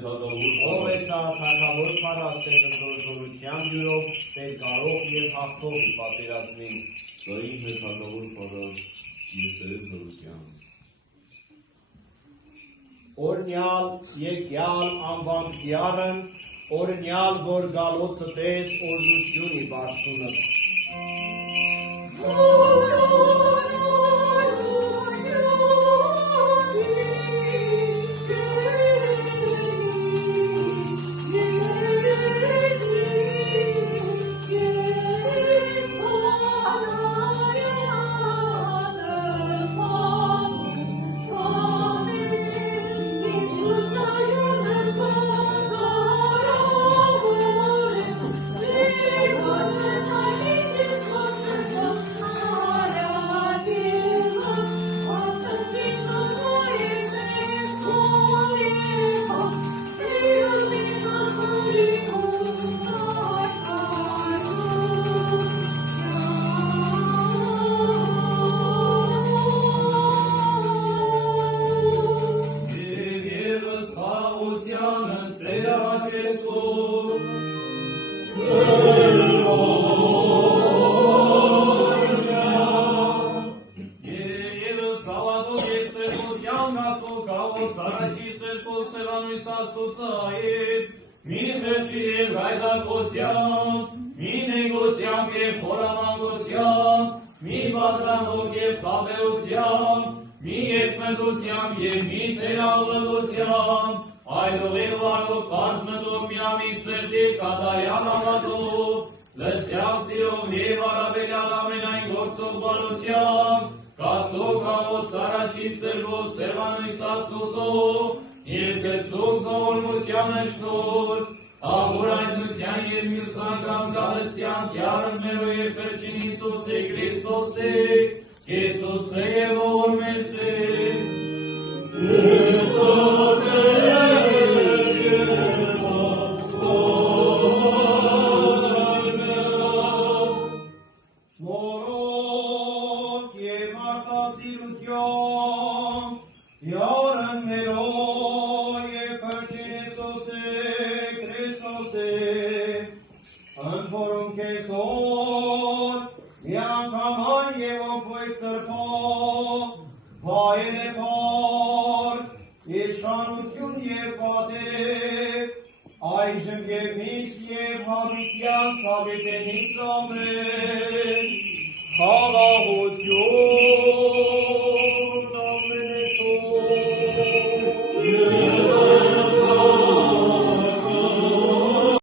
Ով է սա թագավոր փառաստեղը զորությամբ յուրով Տեր կարող և հաղթող պատերազմին։ Սա ինքն է թագավոր փառաստ և Տեր զորությանց։ Օրնյալ եկյալ անվան զյարն, օրնյալ որ գալոցը տես օրնությունի բարձունը։ Հալահուտ